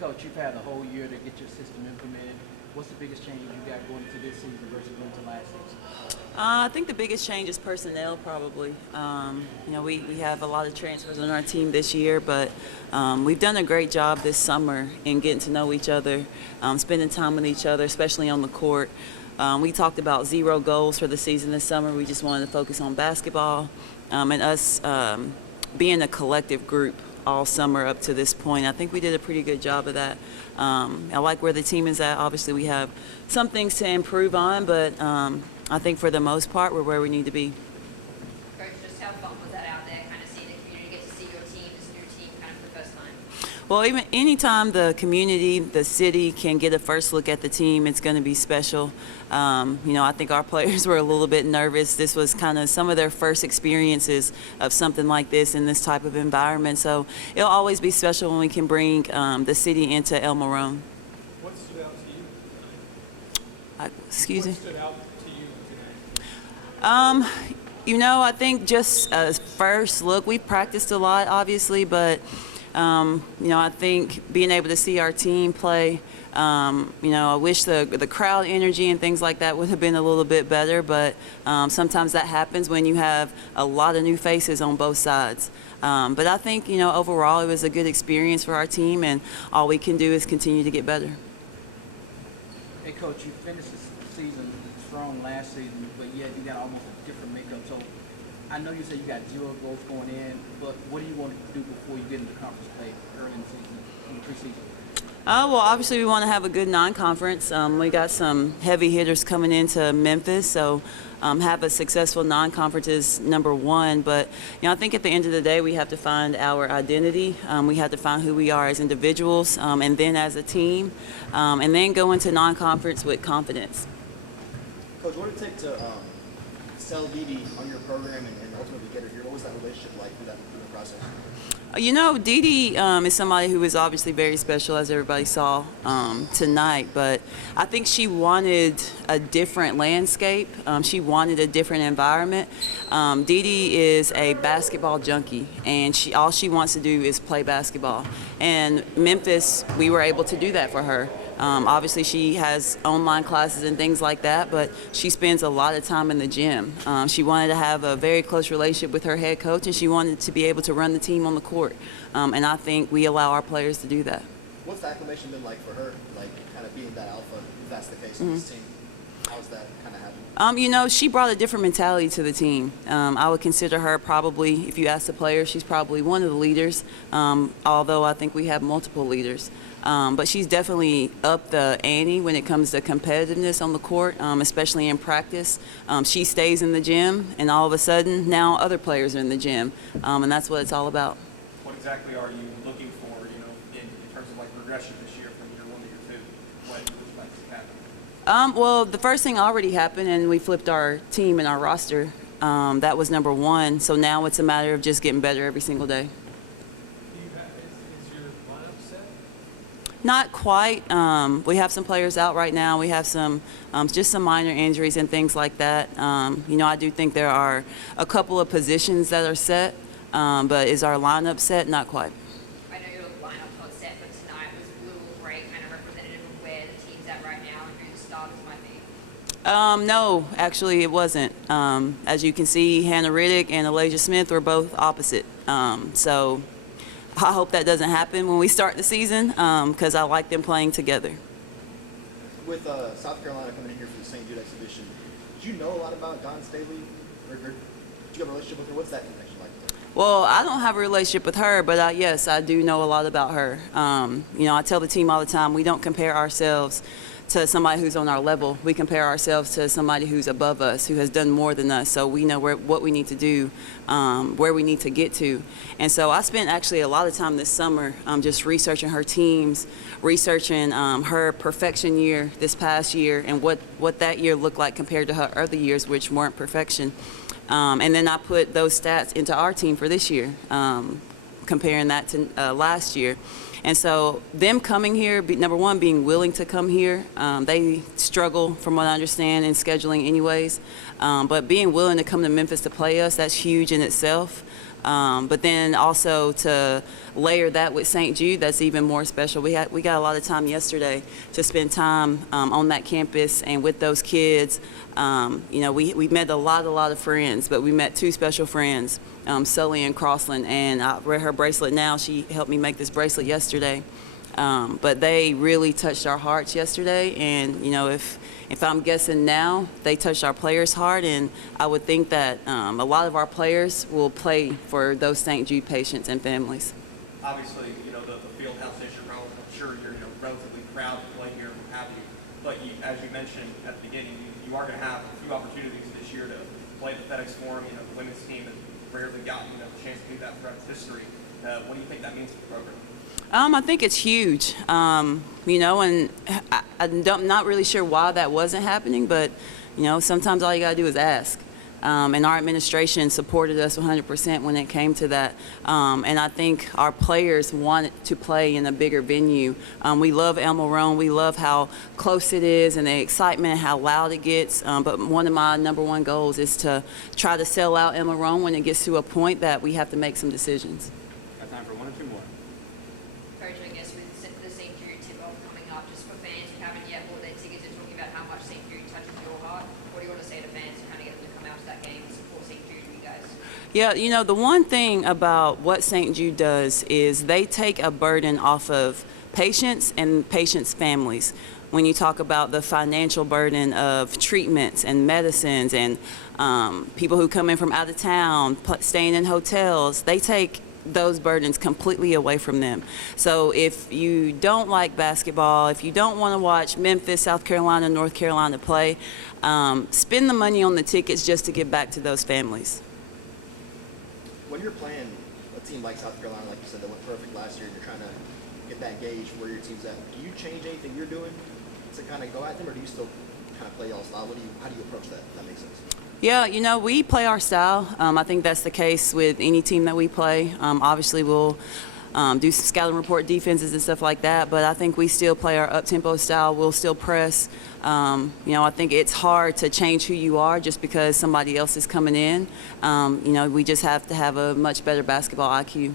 Coach, you've had a whole year to get your system implemented. What's the biggest change you got going into this season versus going into last season? I think the biggest change is personnel, probably. We have a lot of transfers on our team this year, but we've done a great job this summer in getting to know each other, spending time with each other, especially on the court. We talked about 0 goals for the season this summer. We just wanted to focus on basketball and us being a collective group all summer up to this point. I think we did a pretty good job of that. I like where the team is at. Obviously, we have some things to improve on, but I think for the most part, we're where we need to be. Coach, just how fun was that out there, kind of seeing the community get to see your team, this new team, kind of for the first time? Well, even anytime the community, the city can get a first look at the team, it's going to be special. I think our players were a little bit nervous. This was kind of some of their first experiences of something like this in this type of environment. So it'll always be special when we can bring the city into El Morón. What stood out to you? Excuse me? What stood out to you today? I think just a first look, we practiced a lot, obviously, but I think being able to see our team play, I wish the crowd energy and things like that would have been a little bit better, but sometimes that happens when you have a lot of new faces on both sides. But I think, overall it was a good experience for our team, and all we can do is continue to get better. Hey, Coach, you finished the season strong last season, but yet you got almost a different makeup. So I know you said you got 0 goals going in, but what do you want to do before you get into conference play early in the season, in the preseason? Well, obviously we want to have a good non-conference. We got some heavy hitters coming into Memphis, so have a successful non-conference is number one. But I think at the end of the day, we have to find our identity. We have to find who we are as individuals, and then as a team, and then go into non-conference with confidence. Coach, what did it take to sell Dee on your program and ultimately get her here? What was that relationship like through that process? Dee is somebody who is obviously very special, as everybody saw tonight, but I think she wanted a different landscape. She wanted a different environment. Dee is a basketball junkie, and all she wants to do is play basketball. And Memphis, we were able to do that for her. Obviously, she has online classes and things like that, but she spends a lot of time in the gym. She wanted to have a very close relationship with her head coach, and she wanted to be able to run the team on the court. And I think we allow our players to do that. What's the acclimation been like for her, like kind of being that alpha, if that's the case in this team? How's that kind of happening? She brought a different mentality to the team. I would consider her probably, if you ask the players, she's probably one of the leaders, although I think we have multiple leaders. But she's definitely up the ante when it comes to competitiveness on the court, especially in practice. She stays in the gym, and all of a sudden, now other players are in the gym, and that's what it's all about. What exactly are you looking for, in terms of like progression this year from year 1 to year 2? What would you like to happen? Well, the first thing already happened, and we flipped our team and our roster. That was number one. So now it's a matter of just getting better every single day. Is your lineup set? Not quite. We have some players out right now. We have some, just some minor injuries and things like that. I do think there are a couple of positions that are set, but is our lineup set? Not quite. I know your lineup not set, but tonight was blue or gray, kind of representative of where the team's at right now and who the starters might be? No, actually it wasn't. As you can see, Hannah Riddick and Elijah Smith were both opposite. So I hope that doesn't happen when we start the season, because I like them playing together. With South Carolina coming in here for the St. Jude exhibition, did you know a lot about Dawn Staley? Or did you have a relationship with her? What's that connection like? Well, I don't have a relationship with her, but yes, I do know a lot about her. I tell the team all the time, we don't compare ourselves to somebody who's on our level. We compare ourselves to somebody who's above us, who has done more than us, so we know what we need to do, where we need to get to. And so I spent actually a lot of time this summer just researching her teams, researching her perfection year this past year and what that year looked like compared to her other years, which weren't perfection. And then I put those stats into our team for this year, comparing that to last year. And so them coming here, number one, being willing to come here, they struggle, from what I understand, in scheduling anyways. But being willing to come to Memphis to play us, that's huge in itself. But then also to layer that with St. Jude, that's even more special. We got a lot of time yesterday to spend time on that campus and with those kids. We met a lot of friends, but we met two special friends, Sully and Crossland, and I wear her bracelet now. She helped me make this bracelet yesterday. But they really touched our hearts yesterday, and if I'm guessing now, they touched our players' heart, and I would think that a lot of our players will play for those St. Jude patients and families. Obviously, the field house issue, I'm sure you're relatively proud to play here and what have you. But as you mentioned at the beginning, you are going to have a few opportunities this year to play the FedEx Forum. The women's team has rarely gotten a chance to do that throughout its history. What do you think that means for the program? I think it's huge, and I'm not really sure why that wasn't happening, but, sometimes all you got to do is ask. And our administration supported us 100% when it came to that. And I think our players wanted to play in a bigger venue. We love El Morone. We love how close it is and the excitement and how loud it gets. But one of my number one goals is to try to sell out El Morone when it gets to a point that we have to make some decisions. Got time for one or two more. Coach, I guess with the St. Jude tip-off coming up, just for fans who haven't yet bought their tickets and talking about how much St. Jude touches your heart, what do you want to say to fans to kind of get them to come out to that game and support St. Jude and you guys? Yeah, the one thing about what St. Jude does is they take a burden off of patients and patients' families. When you talk about the financial burden of treatments and medicines and people who come in from out of town, staying in hotels, they take those burdens completely away from them. So if you don't like basketball, if you don't want to watch Memphis, South Carolina, North Carolina play, spend the money on the tickets just to give back to those families. When you're playing a team like South Carolina, like you said, that went perfect last year, and you're trying to get that gauge where your team's at, do you change anything you're doing to kind of go at them, or do you still kind of play y'all style? How do you approach that, if that makes sense? Yeah, we play our style. I think that's the case with any team that we play. Obviously, we'll do some scouting report defenses and stuff like that, but I think we still play our up-tempo style. We'll still press. I think it's hard to change who you are just because somebody else is coming in. We just have to have a much better basketball IQ.